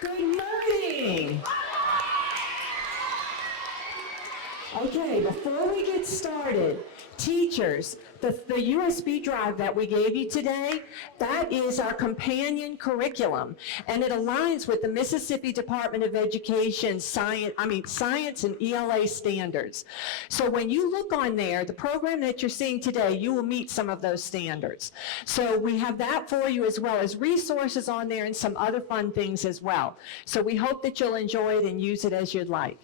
Good morning. Okay, before we get started, teachers, the USB drive that we gave you today, that is our companion curriculum, and it aligns with the Mississippi Department of Education science and ELA standards. So when you look on there, the program that you're seeing today, you will meet some of those standards. So we have that for you, as well as resources on there and some other fun things as well. So we hope that you'll enjoy it and use it as you'd like.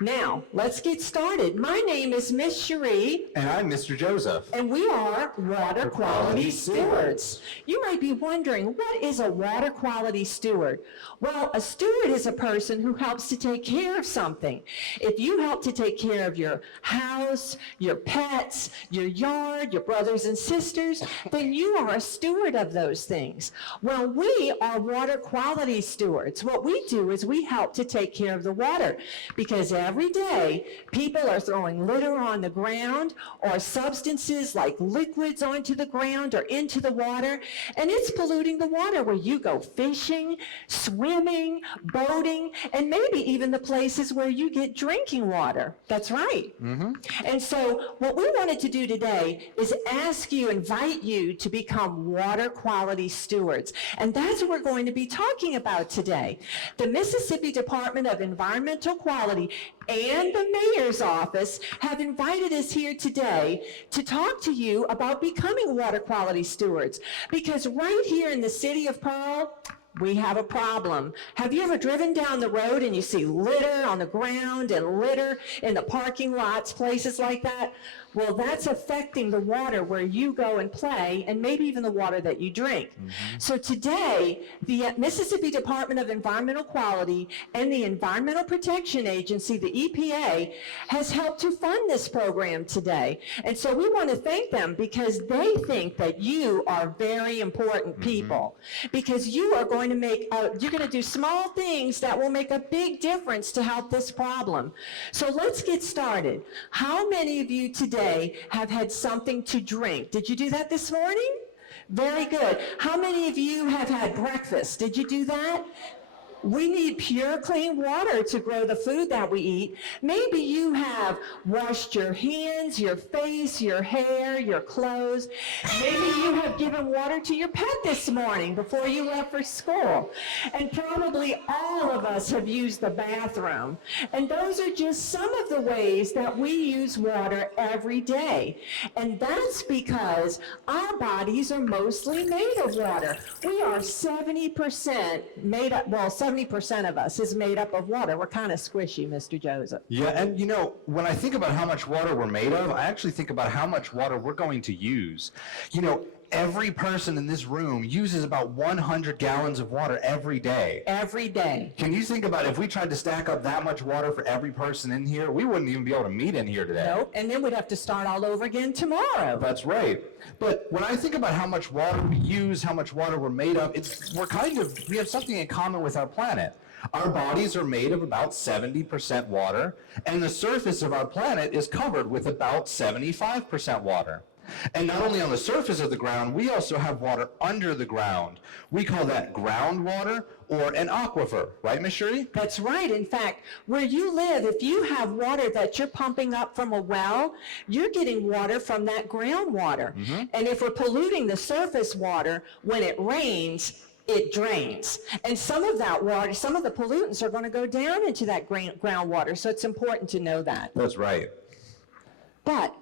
Now, let's get started. My name is Miss Cherie. And I'm Mr. Joseph. And we are Water Quality Stewards. You might be wondering, what is a water quality steward? Well, a steward is a person who helps to take care of something. If you help to take care of your house, your pets, your yard, your brothers and sisters, then you are a steward of those things. Well, we are water quality stewards. What we do is we help to take care of the water, because every day people are throwing litter on the ground or substances like liquids onto the ground or into the water, and it's polluting the water where you go fishing, swimming, boating, and maybe even the places where you get drinking water. That's right. Mm-hmm. And so what we wanted to do today is invite you to become water quality stewards. And that's what we're going to be talking about today. The Mississippi Department of Environmental Quality and the Mayor's Office have invited us here today to talk to you about becoming water quality stewards. Because right here in the city of Pearl, we have a problem. Have you ever driven down the road and you see litter on the ground and litter in the parking lots, places like that? Well, that's affecting the water where you go and play, and maybe even the water that you drink. Mm-hmm. So today, the Mississippi Department of Environmental Quality and the Environmental Protection Agency, the EPA, has helped to fund this program today. And so we want to thank them, because they think that you are very important people. Mm-hmm. Because you are going to do small things that will make a big difference to help this problem. So let's get started. How many of you today have had something to drink? Did you do that this morning? Very good. How many of you have had breakfast? Did you do that? We need pure, clean water to grow the food that we eat. Maybe you have washed your hands, your face, your hair, your clothes. Maybe you have given water to your pet this morning before you left for school. And probably all of us have used the bathroom. And those are just some of the ways that we use water every day. And that's because our bodies are mostly made of water. We are 70% made up, 70% of us is made up of water. We're kind of squishy, Mr. Joseph. Yeah, and when I think about how much water we're made of, I actually think about how much water we're going to use. Every person in this room uses about 100 gallons of water every day. Every day. Can you think about if we tried to stack up that much water for every person in here, we wouldn't even be able to meet in here today. Nope, and then we'd have to start all over again tomorrow. That's right. But when I think about how much water we use, how much water we're made of, we have something in common with our planet. Our bodies are made of about 70% water, and the surface of our planet is covered with about 75% water. And not only on the surface of the ground, we also have water under the ground. We call that groundwater or an aquifer, right, Ms. Shirley? That's right. In fact, where you live, if you have water that you're pumping up from a well, you're getting water from that groundwater. Mm-hmm. And if we're polluting the surface water, when it rains, it drains. And some of that water, some of the pollutants are going to go down into that groundwater. So it's important to know that. That's right. But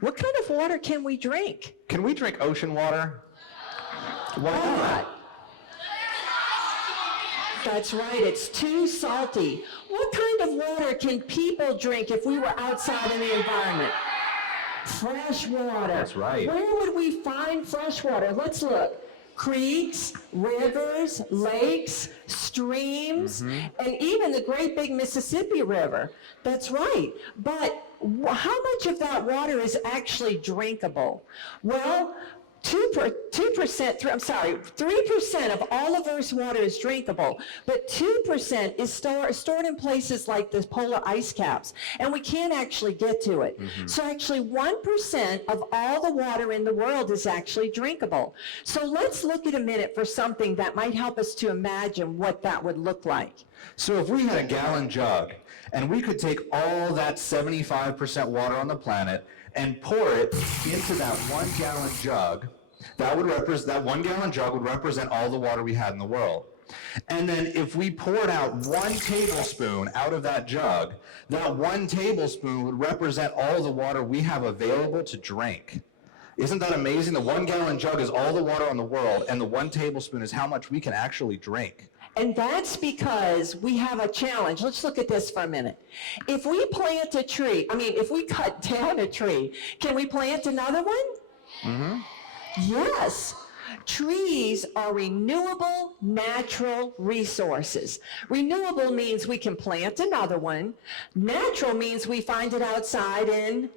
what kind of water can we drink? Can we drink ocean water? Why not? That's right, it's too salty. What kind of water can people drink if we were outside in the environment? Fresh water. That's right. Where would we find fresh water? Let's look. Creeks, rivers, lakes, streams, and even the great big Mississippi River. That's right. But how much of that water is actually drinkable? Well, 3% of all of Earth's water is drinkable, but 2% is stored in places like the polar ice caps, and we can't actually get to it. So actually 1% of all the water in the world is actually drinkable. So let's look at a minute for something that might help us to imagine what that would look like. So if we had a gallon jug, and we could take all that 75% water on the planet and pour it into that 1 gallon jug, that 1 gallon jug would represent all the water we had in the world. And then if we poured out 1 tablespoon out of that jug, that 1 tablespoon would represent all the water we have available to drink. Isn't that amazing? The 1 gallon jug is all the water in the world, and the 1 tablespoon is how much we can actually drink. And that's because we have a challenge. Let's look at this for a minute. If we plant a tree, if we cut down a tree, can we plant another one? Yes. Trees are renewable natural resources. Renewable means we can plant another one. Natural means we find it outside in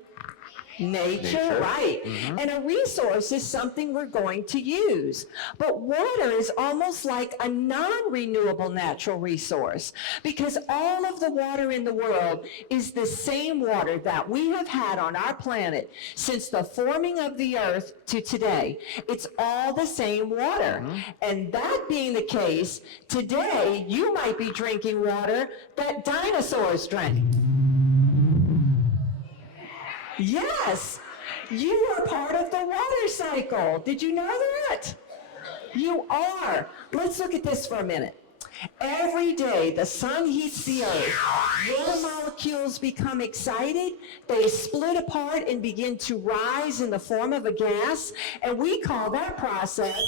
nature, right. And a resource is something we're going to use. But water is almost like a non-renewable natural resource, because all of the water in the world is the same water that we have had on our planet since the forming of the earth to today. It's all the same water. And that being the case, today you might be drinking water that dinosaurs drank. Yes, you are part of the water cycle. Did you know that? You are. Let's look at this for a minute. Every day the sun heats the earth. Water molecules become excited. They split apart and begin to rise in the form of a gas. And we call that process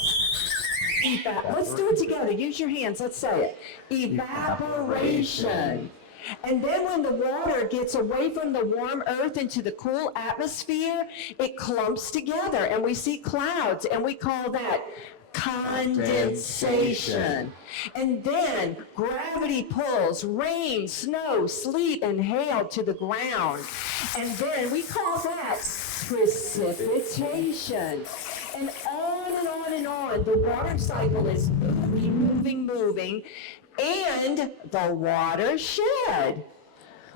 let's do it together. Use your hands. Let's say it. Evaporation. And then when the water gets away from the warm earth into the cool atmosphere, it clumps together and we see clouds, and we call that condensation. And then gravity pulls rain, snow, sleet, and hail to the ground. And then we call that precipitation. And on and on and on. The water cycle is moving. And the watershed.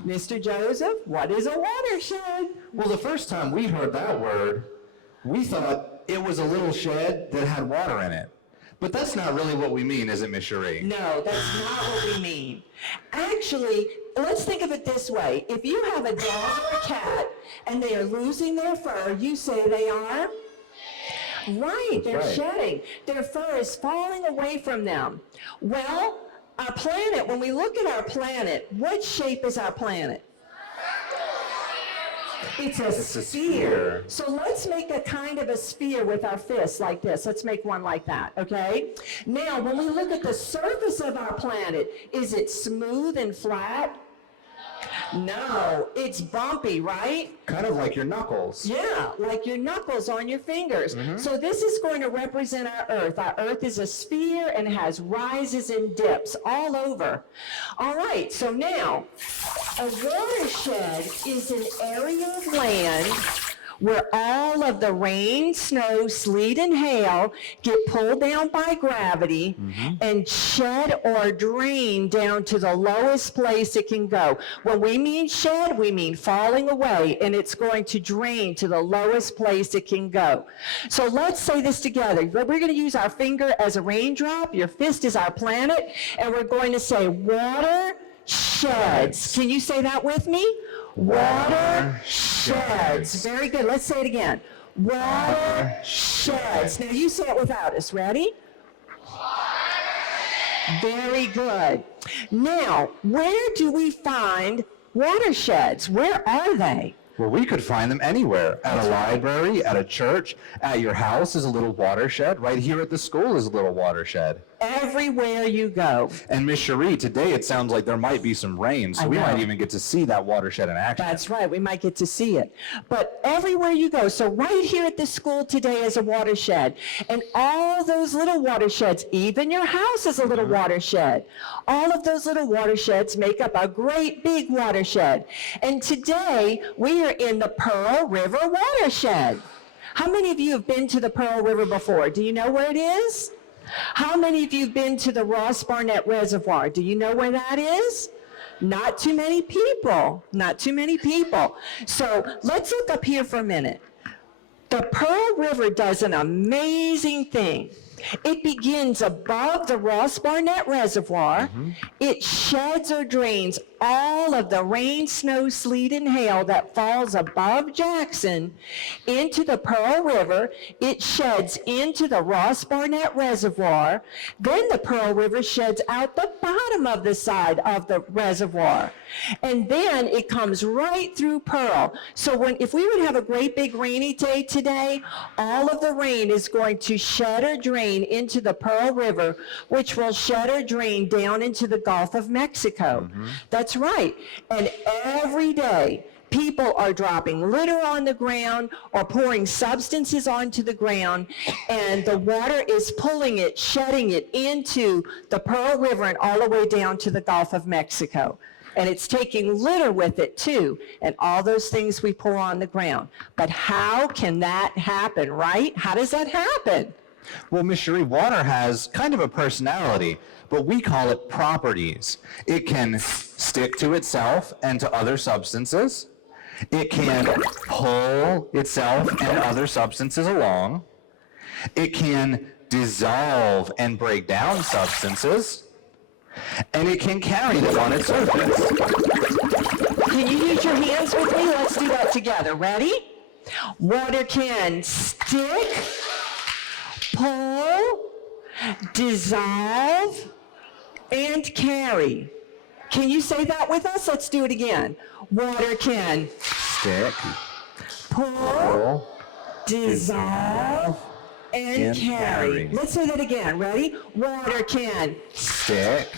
Mr. Joseph, what is a watershed? Well, the first time we heard that word, we thought it was a little shed that had water in it. But that's not really what we mean, is it, Miss Cherie? No, that's not what we mean. Actually, let's think of it this way. If you have a dog or a cat and they are losing their fur, you say they are? Right, they're shedding. Their fur is falling away from them. Well, our planet, when we look at our planet, what shape is our planet? It's a sphere. So let's make a kind of a sphere with our fists like this. Let's make one like that, okay? Now, when we look at the surface of our planet, is it smooth and flat? No, it's bumpy, right? Kind of like your knuckles. Yeah, like your knuckles on your fingers. So this is going to represent our Earth. Our Earth is a sphere and has rises and dips all over. All right, so now, a watershed is an area of land where all of the rain, snow, sleet, and hail get pulled down by gravity and shed or drain down to the lowest place it can go. When we mean shed, we mean falling away, and it's going to drain to the lowest place it can go. So let's say this together. We're going to use our finger as a raindrop. Your fist is our planet, and we're going to say water sheds. Can you say that with me? Water sheds. Very good. Let's say it again. Water sheds. Now you say it without us. Ready? Very good. Now, where do we find watersheds? Where are they? Well, we could find them anywhere. At a library, at a church, at your house is a little watershed. Right here at the school is a little watershed. Everywhere you go. And Miss Cherie, today it sounds like there might be some rain, so we might even get to see that watershed in action. That's right, we might get to see it. But everywhere you go, so right here at the school today is a watershed. And all those little watersheds, even your house is a little watershed. All of those little watersheds make up a great big watershed. And today we are in the Pearl River watershed. How many of you have been to the Pearl River before? Do you know where it is? How many of you have been to the Ross Barnett Reservoir? Do you know where that is? Not too many people. Not too many people. So let's look up here for a minute. The Pearl River does an amazing thing. It begins above the Ross Barnett Reservoir. It sheds or drains all of the rain, snow, sleet, and hail that falls above Jackson into the Pearl River. It sheds into the Ross Barnett Reservoir. Then the Pearl River sheds out the bottom of the side of the reservoir. And then it comes right through Pearl. So if we would have a great big rainy day today, all of the rain is going to shed or drain into the Pearl River, which will shed or drain down into the Gulf of Mexico. That's right. And every day, people are dropping litter on the ground or pouring substances onto the ground, and the water is pulling it, shedding it into the Pearl River and all the way down to the Gulf of Mexico. And it's taking litter with it too, and all those things we pour on the ground. But how can that happen, right? How does that happen? Well, Miss Cherie, water has kind of a personality, but we call it properties. It can stick to itself and to other substances. It can pull itself and other substances along. It can dissolve and break down substances. And it can carry them on its surface. Can you use your hands with me? Let's do that together. Ready? Water can stick, pull, dissolve, and carry. Can you say that with us? Let's do it again. Water can Stick, pull, dissolve, and carry. Let's say that again. Ready? Water can stick,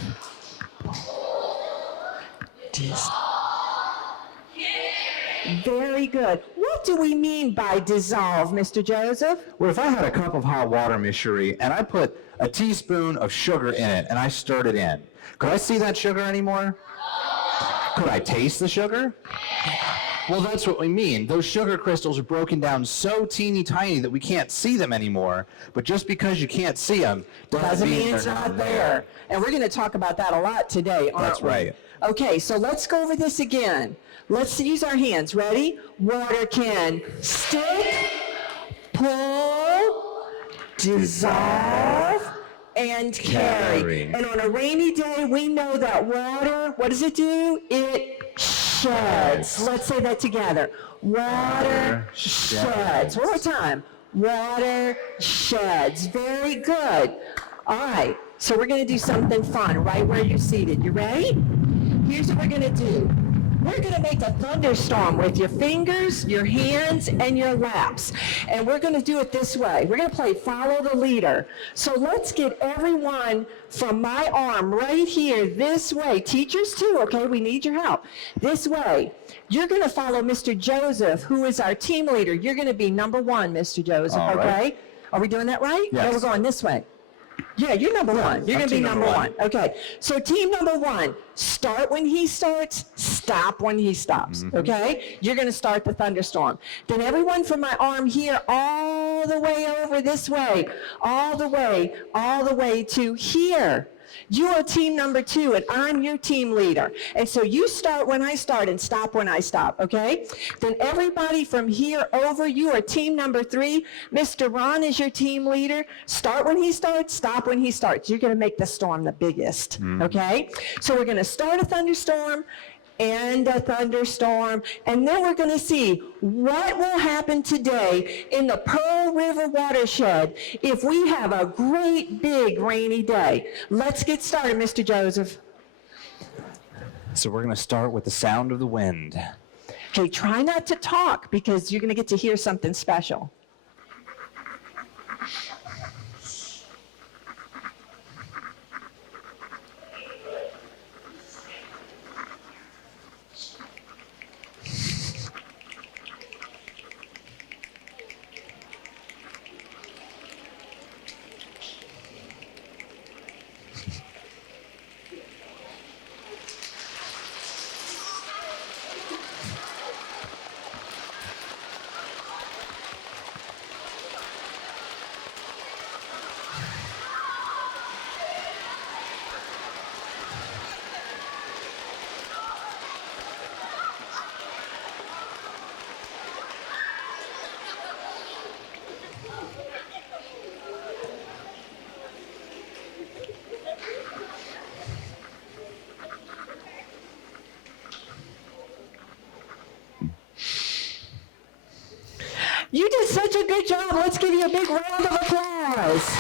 Very good. What do we mean by dissolve, Mr. Joseph? Well, if I had a cup of hot water, Miss Cherie, and I put a teaspoon of sugar in it and I stirred it in, could I see that sugar anymore? Could I taste the sugar? Well, that's what we mean. Those sugar crystals are broken down so teeny tiny that we can't see them anymore. But just because you can't see them doesn't mean it's not there. And we're going to talk about that a lot today, aren't we? That's right. Okay, so let's go over this again. Let's use our hands. Ready? Water can stick, pull, dissolve, and carry. And on a rainy day, we know that water, what does it do? It sheds. Let's say that together. Water sheds. One more time. Water sheds. Very good. All right, so we're going to do something fun right where you're seated. You ready? Here's what we're going to do. We're going to make a thunderstorm with your fingers, your hands, and your laps. And we're going to do it this way. We're going to play follow the leader. So let's get everyone from my arm right here this way. Teachers too, okay? We need your help. This way. You're going to follow Mr. Joseph, who is our team leader. You're going to be number 1, Mr. Joseph, all okay? right. Are we doing that right? Yes. No, we're going this way. Yeah, you're number 1. You're going to be number 1. Okay, so team number 1, start when he starts, stop when he stops, okay? You're going to start the thunderstorm. Then everyone from my arm here all the way over this way, all the way to here. You are team number 2, and I'm your team leader. And so you start when I start and stop when I stop, okay? Then everybody from here over, you are team number 3. Mr. Ron is your team leader. Start when he starts, stop when he starts. You're going to make the storm the biggest, okay? So we're going to start a thunderstorm and a thunderstorm, and then we're going to see what will happen today in the Pearl River watershed if we have a great big rainy day. Let's get started, Mr. Joseph. So we're going to start with the sound of the wind. Okay, try not to talk because you're going to get to hear something special. You did such a good job. Let's give you a big round of applause.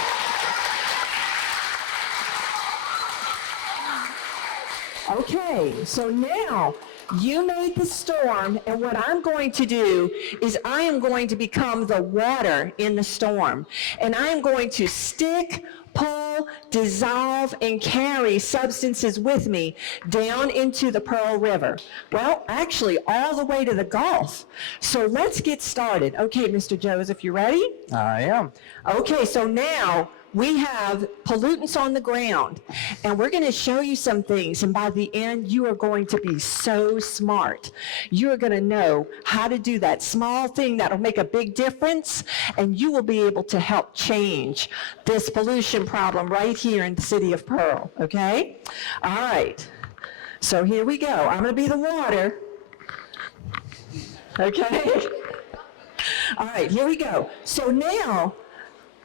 Okay, so now you made the storm, and what I'm going to do is I am going to become the water in the storm, and I am going to stick, pull, dissolve, and carry substances with me down into the Pearl River. Well, actually, all the way to the Gulf. So let's get started. Okay, Mr. Joseph, you ready? I am. Okay, so now we have pollutants on the ground, and we're going to show you some things, and by the end, you are going to be so smart. You are going to know how to do that small thing that'll make a big difference, and you will be able to help change this pollution problem right here in the city of Pearl, okay? All right, so here we go. I'm going to be the water, okay? All right, here we go. So now,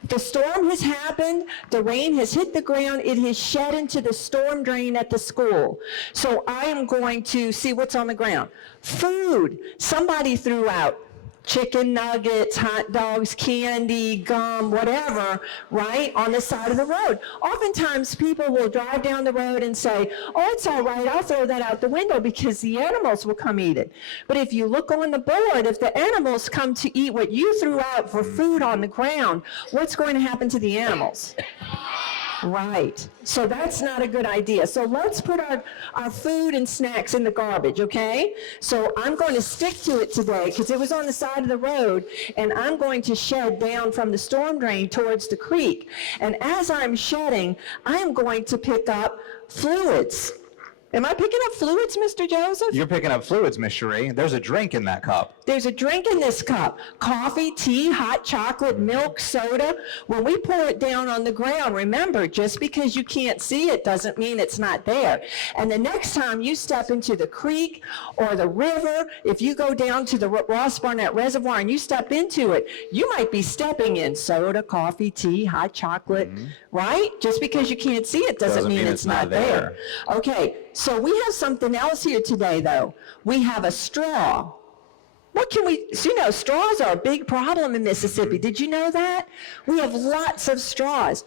the storm has happened, the rain has hit the ground, it has shed into the storm drain at the school. So I am going to see what's on the ground. Food. Somebody threw out chicken nuggets, hot dogs, candy, gum, whatever, right, on the side of the road. Oftentimes people will drive down the road and say, oh, it's all right, I'll throw that out the window because the animals will come eat it. But if you look on the board, if the animals come to eat what you threw out for food on the ground, what's going to happen to the animals? Right. So that's not a good idea. So let's put our food and snacks in the garbage, okay? So I'm going to stick to it today because it was on the side of the road, and I'm going to shed down from the storm drain towards the creek. And as I'm shedding, I am going to pick up fluids. Am I picking up fluids, Mr. Joseph? You're picking up fluids, Miss Cherie. There's a drink in that cup. There's a drink in this cup. Coffee, tea, hot chocolate, milk, soda. When we pour it down on the ground, remember, just because you can't see it doesn't mean it's not there. And the next time you step into the creek or the river, if you go down to the Ross Barnett Reservoir and you step into it, you might be stepping in soda, coffee, tea, hot chocolate, right? Just because you can't see it doesn't mean it's not there. Okay, so we have something else here today, though. We have a straw. What can we, so, you know, straws are a big problem in Mississippi. Did you know that? We have lots of straws.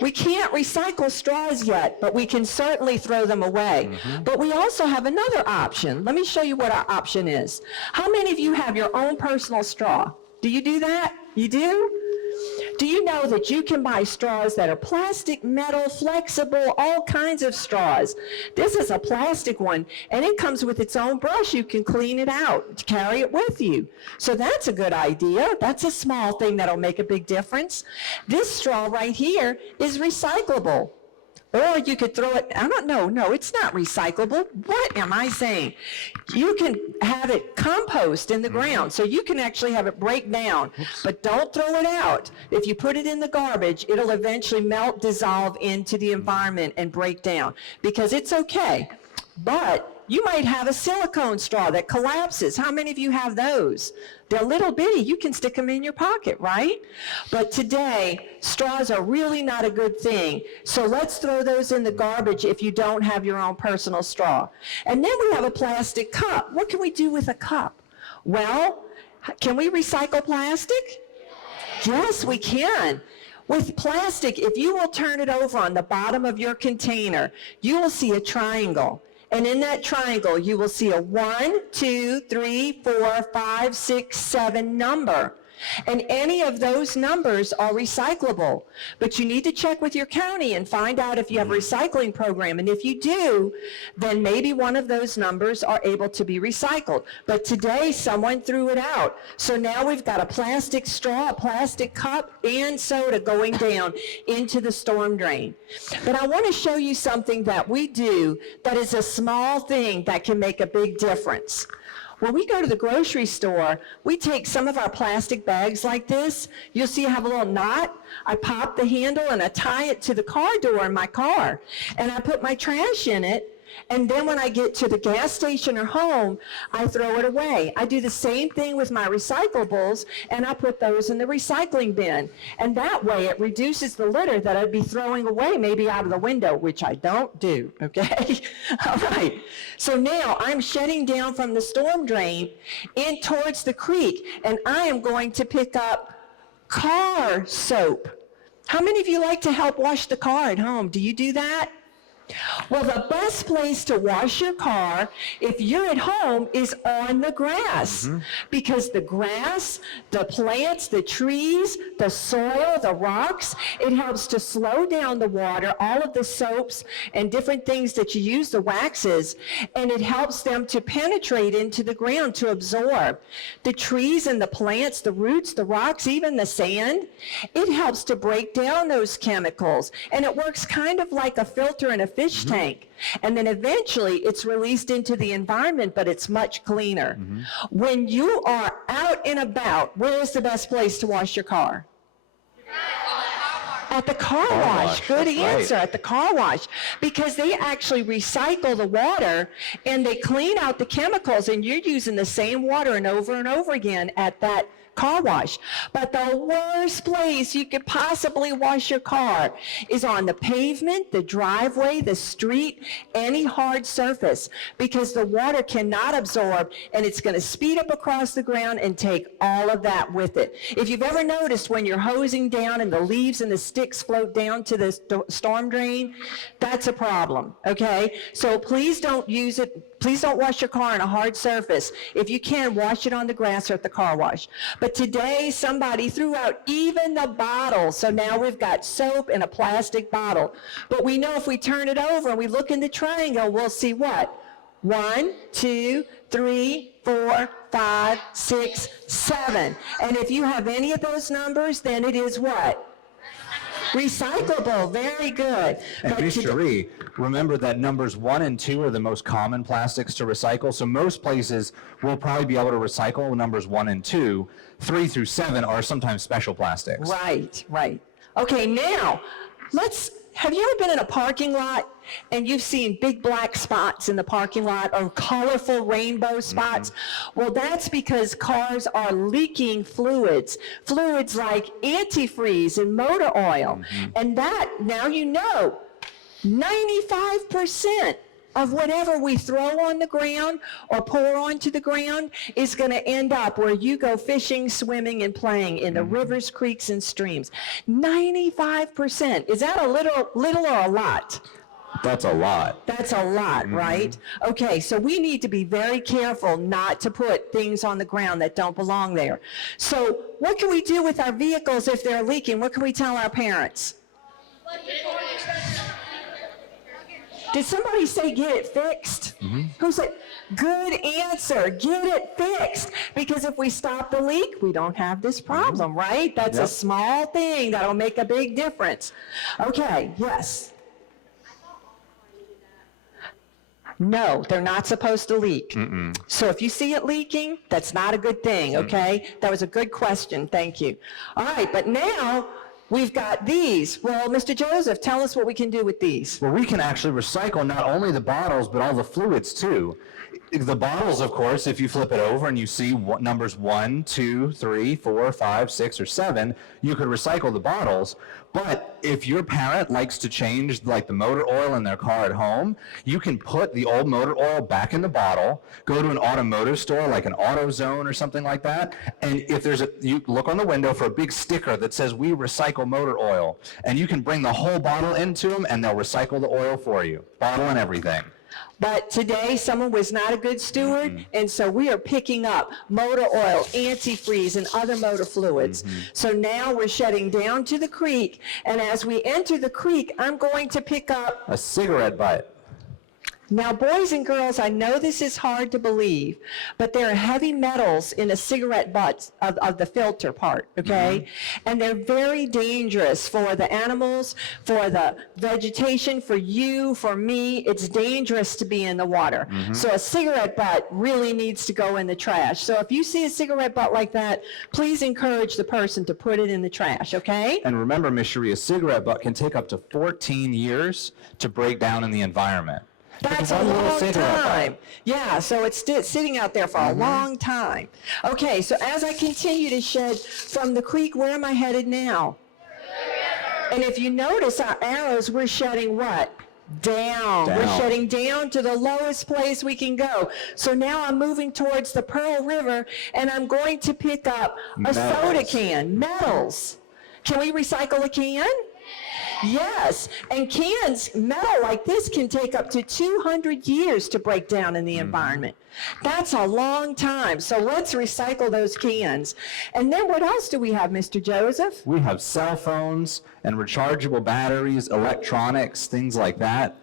We can't recycle straws yet, but we can certainly throw them away. But we also have another option. Let me show you what our option is. How many of you have your own personal straw? Do you do that? You do? Do you know that you can buy straws that are plastic, metal, flexible, all kinds of straws? This is a plastic one, and it comes with its own brush. You can clean it out, carry it with you. So that's a good idea. That's a small thing that'll make a big difference. This straw right here is recyclable. Or you could throw it, I don't know, no, it's not recyclable. What am I saying? You can have it compost in the ground, so you can actually have it break down, but don't throw it out. If you put it in the garbage, it'll eventually melt, dissolve into the environment and break down, because it's okay. But you might have a silicone straw that collapses. How many of you have those? They're little bitty. You can stick them in your pocket, right? But today, straws are really not a good thing. So let's throw those in the garbage if you don't have your own personal straw. And then we have a plastic cup. What can we do with a cup? Well, can we recycle plastic? Yes, we can. With plastic, if you will turn it over on the bottom of your container, you will see a triangle. And in that triangle, you will see a 1, 2, 3, 4, 5, 6, 7 number. And any of those numbers are recyclable. But you need to check with your county and find out if you have a recycling program. And if you do, then maybe one of those numbers are able to be recycled. But today, someone threw it out. So now we've got a plastic straw, a plastic cup, and soda going down into the storm drain. But I want to show you something that we do that is a small thing that can make a big difference. When we go to the grocery store, we take some of our plastic bags like this. You'll see I have a little knot. I pop the handle and I tie it to the car door in my car. And I put my trash in it. and then when I get to the gas station or home, I throw it away. I do the same thing with my recyclables, and I put those in the recycling bin. And that way it reduces the litter that I'd be throwing away maybe out of the window, which I don't do, okay? All right. So now I'm shutting down from the storm drain in towards the creek, and I am going to pick up car soap. How many of you like to help wash the car at home? Do you do that? Well, the best place to wash your car, if you're at home, is on the grass. Because the grass, the plants, the trees, the soil, the rocks, it helps to slow down the water, all of the soaps and different things that you use, the waxes, and it helps them to penetrate into the ground to absorb. The trees and the plants, the roots, the rocks, even the sand, it helps to break down those chemicals. And it works kind of like a filter in a fish tank. And then eventually it's released into the environment, but it's much cleaner. When you are out and about, where is the best place to wash your car? At the car wash. Good answer. At the car wash. Because they actually recycle the water and they clean out the chemicals, and you're using the same water and over again at that car wash. But the worst place you could possibly wash your car is on the pavement, the driveway, the street, any hard surface, because the water cannot absorb and it's going to speed up across the ground and take all of that with it. If you've ever noticed when you're hosing down and the leaves and the sticks float down to the storm drain, that's a problem, okay? So please don't use it. Please don't wash your car on a hard surface. If you can, wash it on the grass or at the car wash. But today, somebody threw out even the bottle. So now we've got soap in a plastic bottle. But we know if we turn it over and we look in the triangle, we'll see what? 1, 2, 3, 4, 5, 6, 7. And if you have any of those numbers, then it is what? Recyclable. Very good. And Ms. Cherie, remember that numbers 1 and 2 are the most common plastics to recycle. So most places will probably be able to recycle numbers 1 and 2. 3 through 7 are sometimes special plastics. Right, right. Okay, now, have you ever been in a parking lot and you've seen big black spots in the parking lot or colorful rainbow spots? Well, that's because cars are leaking fluids like antifreeze and motor oil. And that, now you know, 95% of whatever we throw on the ground or pour onto the ground is going to end up where you go fishing, swimming, and playing in the rivers, creeks, and streams. 95%. Is that a little or a lot? That's a lot. That's a lot, right? Okay, so we need to be very careful not to put things on the ground that don't belong there. So what can we do with our vehicles if they're leaking? What can we tell our parents? Did somebody say get it fixed? Who said? Good answer. Get it fixed. Because if we stop the leak, we don't have this problem, right? That's a small thing that'll make a big difference. Okay, yes. No, they're not supposed to leak. So if you see it leaking, that's not a good thing, okay? That was a good question. Thank you. All right, but now we've got these. Well, Mr. Joseph, tell us what we can do with these. Well, we can actually recycle not only the bottles, but all the fluids too. The bottles, of course, if you flip it over and you see numbers 1, 2, 3, 4, 5, 6, or 7, you could recycle the bottles. But if your parent likes to change like the motor oil in their car at home, you can put the old motor oil back in the bottle, go to an automotive store like an AutoZone or something like that, and if you look on the window for a big sticker that says we recycle motor oil, and you can bring the whole bottle into them and they'll recycle the oil for you, bottle and everything. But today, someone was not a good steward, and so we are picking up motor oil, antifreeze, and other motor fluids. So now we're shutting down to the creek, and as we enter the creek, I'm going to pick up a cigarette butt. Now, boys and girls, I know this is hard to believe, but there are heavy metals in a cigarette butt of the filter part, okay? And they're very dangerous for the animals, for the vegetation, for you, for me. It's dangerous to be in the water. So a cigarette butt really needs to go in the trash. So if you see a cigarette butt like that, please encourage the person to put it in the trash, okay? And remember, Ms. Cherie, a cigarette butt can take up to 14 years to break down in the environment. That's a One little long cigarette time. butt. Yeah, so it's sitting out there for a long time. Okay, so as I continue to shed from the creek, where am I headed now? And if you notice our arrows, we're shedding what? Down. We're Down. shedding down to the lowest place we can go. So now I'm moving towards the Pearl River, and I'm going to pick up a soda Metals. can, metals. Can we recycle a can? Yes, and cans, metal like this can take up to 200 years to break down in the environment. That's a long time, so let's recycle those cans. And then what else do we have, Mr. Joseph? We have cell phones and rechargeable batteries, electronics, things like that.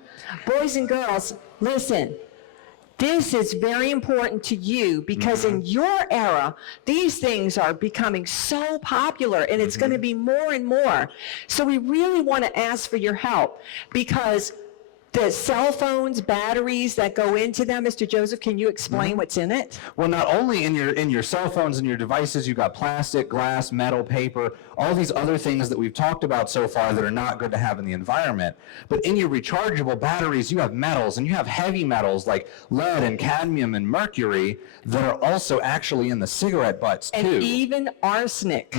Boys and girls, listen. This is very important to you because in your era, these things are becoming so popular and it's going to be more and more. So we really want to ask for your help because the cell phones, batteries that go into them, Mr. Joseph, can you explain what's in it? Well, not only in your cell phones and your devices, you've got plastic, glass, metal, paper, all these other things that we've talked about so far that are not good to have in the environment. But in your rechargeable batteries, you have metals, and you have heavy metals like lead and cadmium and mercury that are also actually in the cigarette butts too. And even arsenic.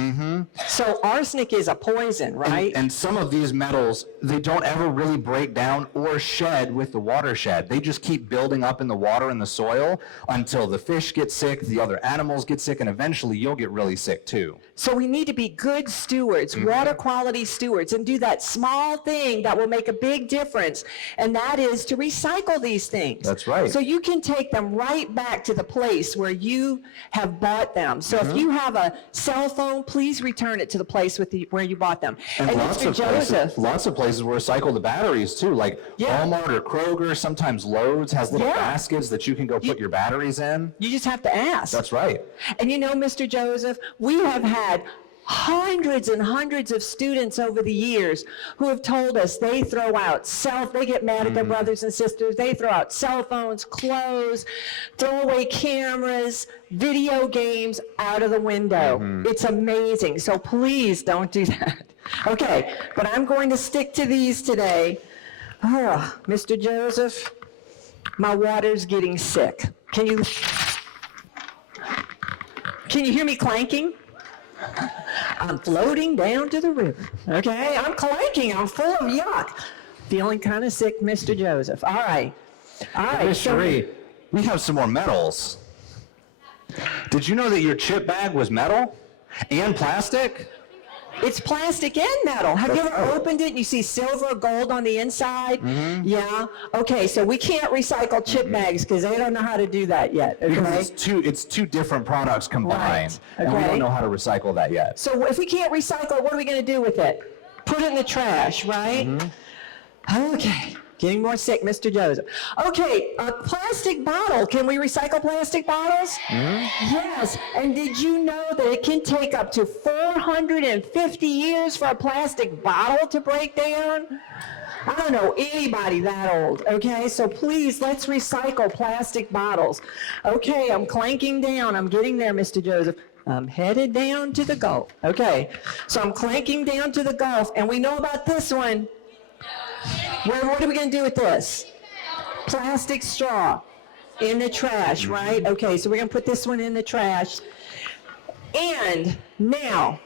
So arsenic is a poison, right? And some of these metals, they don't ever really break down or shed with the watershed. They just keep building up in the water and the soil until the fish get sick, the other animals get sick, and eventually you'll get really sick too. So we need to be good stewards, water quality stewards, and do that small thing that will make a big difference, and that is to recycle these things. That's right. So you can take them right back to the place where you have bought them. So if you have a cell phone, please return it to the place where you bought them. And Mr. Joseph, lots of places will recycle the batteries too, like Yeah. Walmart or Kroger, sometimes Lowe's has little Yeah. baskets that you can go put your batteries in. you just have to ask. That's right. And you know, Mr. Joseph, we have had hundreds and hundreds of students over the years who have told us they throw out they get mad at their brothers and sisters, they throw out cell phones, clothes, throw away cameras, video games out of the window. It's amazing. So please don't do that. Okay, but I'm going to stick to these today. Mr. Joseph, my water's getting sick. Can you hear me clanking? I'm floating down to the river. Okay, I'm clanking. I'm full of yuck. Feeling kind of sick, Mr. Joseph. All right. Miss Cherie, we have some more metals. Did you know that your chip bag was metal and plastic? It's plastic and metal. Have you That's ever right. opened it and you see silver or gold on the inside? Yeah? Okay, so we can't recycle chip bags because they don't know how to do that yet. Okay? Because it's two different products combined, Right. and we Okay. don't know how to recycle that yet. So if we can't recycle it, what are we going to do with it? Put it in the trash, right? Okay. Getting more sick, Mr. Joseph. Okay, a plastic bottle. Can we recycle plastic bottles? Yes. And did you know that it can take up to 450 years for a plastic bottle to break down? I don't know anybody that old, okay? So please, let's recycle plastic bottles. Okay, I'm clanking down. I'm getting there, Mr. Joseph. I'm headed down to the Gulf. Okay, so I'm clanking down to the Gulf, and we know about this one. What are we going to do with this? Plastic straw in the trash, right? Okay, so we're going to put this one in the trash. And now,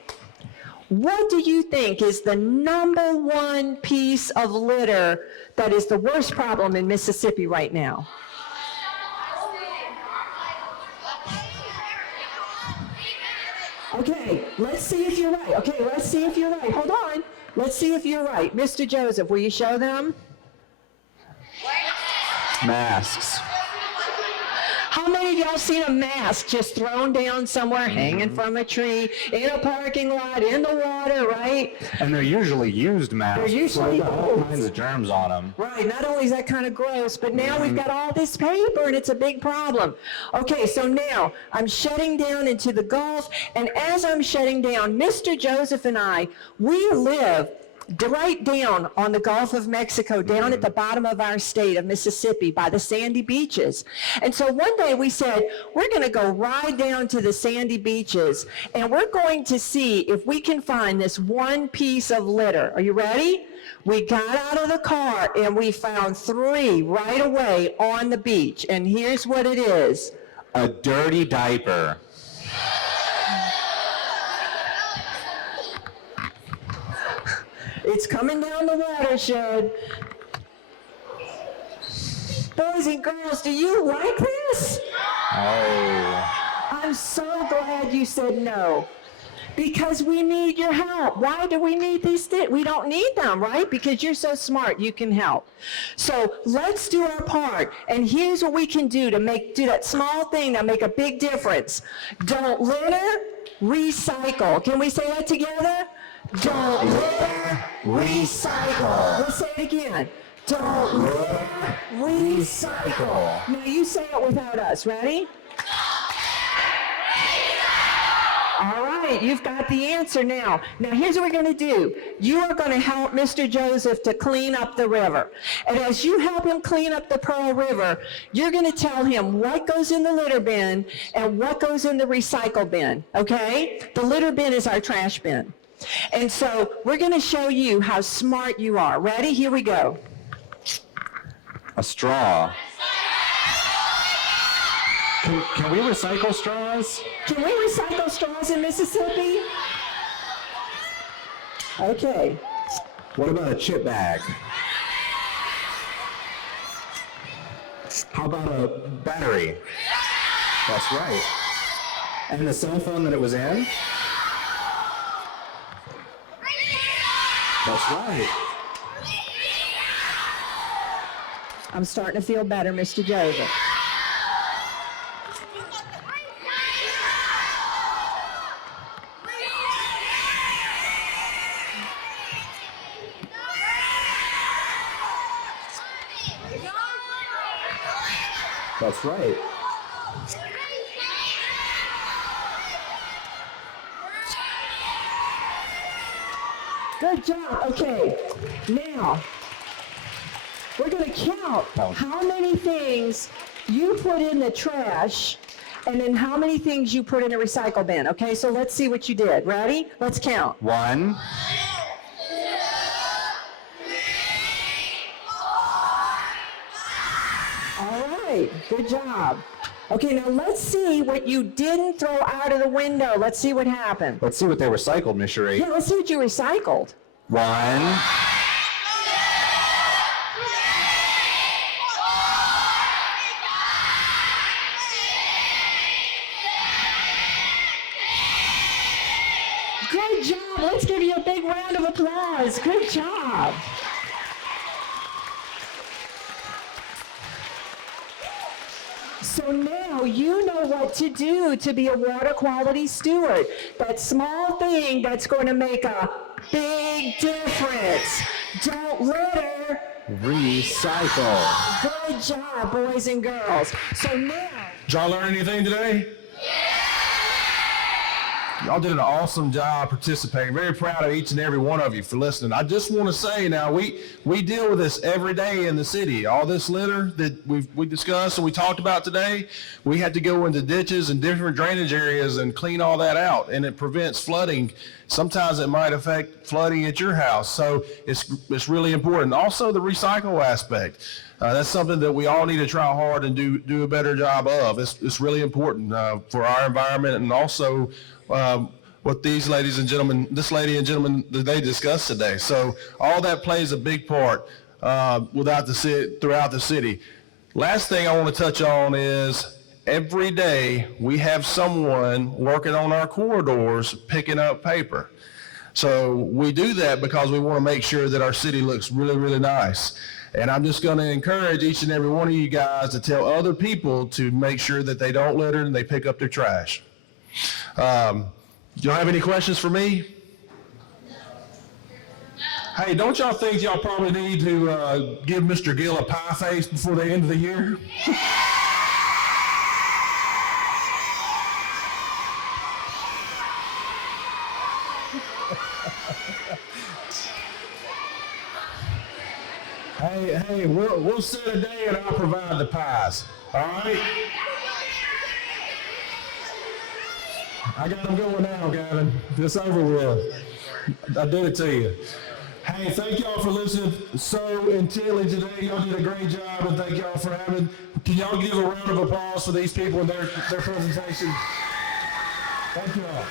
what do you think is the number one piece of litter that is the worst problem in Mississippi right now? Okay, let's see if you're right. Okay, let's see if you're right. Hold on. Let's see if you're right. Mr. Joseph, will you show them? Masks. How many of y'all seen a mask just thrown down somewhere, hanging from a tree, in a parking lot, in the water, right? And they're usually used masks. They're usually so they've got all used. kinds of germs on them. Right, not only is that kind of gross, but now we've got all this paper and it's a big problem. Okay, so now I'm shutting down into the Gulf, and as I'm shutting down, Mr. Joseph and I, we live right down on the Gulf of Mexico, down at the bottom of our state of Mississippi by the sandy beaches. And so one day we said, we're going to go right down to the sandy beaches and we're going to see if we can find this one piece of litter. Are you ready? We got out of the car and we found 3 right away on the beach. And here's what it is. A dirty diaper. It's coming down the watershed. Boys and girls, do you like this? Oh. I'm so glad you said no. Because we need your help. Why do we need these things? We don't need them, right? Because you're so smart, you can help. So let's do our part. And here's what we can do to do that small thing that make a big difference. Don't litter, recycle. Can we say that together? Don't litter, recycle. Let's say it again. Don't litter, recycle. Now you say it without us. Ready? All right, you've got the answer now. Now here's what we're going to do. You are going to help Mr. Joseph to clean up the river. And as you help him clean up the Pearl River, you're going to tell him what goes in the litter bin and what goes in the recycle bin, okay? The litter bin is our trash bin. And so we're going to show you how smart you are. Ready? Here we go. A straw. Can we recycle straws? Can we recycle straws in Mississippi? Okay. What about a chip bag? How about a battery? That's right. And the cell phone that it was in? That's right. I'm starting to feel better, Mr. Joseph. That's right. Good job. Okay. Now, we're going to count how many things you put in the trash and then how many things you put in a recycle bin. Okay, so let's see what you did. Ready? Let's count. 1. All right. Good job. Okay, now let's see what you didn't throw out of the window. Let's see what happened. Let's see what they recycled, Miss Cherie. Yeah, let's see what you recycled. 1. Good job. Let's give you a big round of applause. Good job. So now you know what to do to be a water quality steward. That small thing that's going to make a big difference. Don't litter. Recycle. Good job, boys and girls. So now... Did y'all learn anything today? Y'all did an awesome job participating. Very proud of each and every one of you for listening. I just want to say now, we deal with this every day in the city. All this litter that we discussed and we talked about today, we had to go into ditches and different drainage areas and clean all that out, and it prevents flooding. Sometimes it might affect flooding at your house, so it's really important. Also, the recycle aspect. That's something that we all need to try hard and do a better job of. It's really important for our environment, and also what these ladies and gentlemen, this lady and gentleman, that they discussed today. So all that plays a big part throughout the city. Last thing I want to touch on is every day we have someone working on our corridors picking up paper. So we do that because we want to make sure that our city looks really, really nice. And I'm just going to encourage each and every one of you guys to tell other people to make sure that they don't litter and they pick up their trash. Y'all have any questions for me? Hey, don't y'all think y'all probably need to give Mr. Gill a pie face before the end of the year? Hey, we'll set a day and I'll provide the pies. All right? I got them going now, Gavin. It's over with. I did it to you. Hey, thank y'all for listening so intently today. Y'all did a great job, and thank y'all for having. Can y'all give a round of applause for these people and their presentation? Thank you all.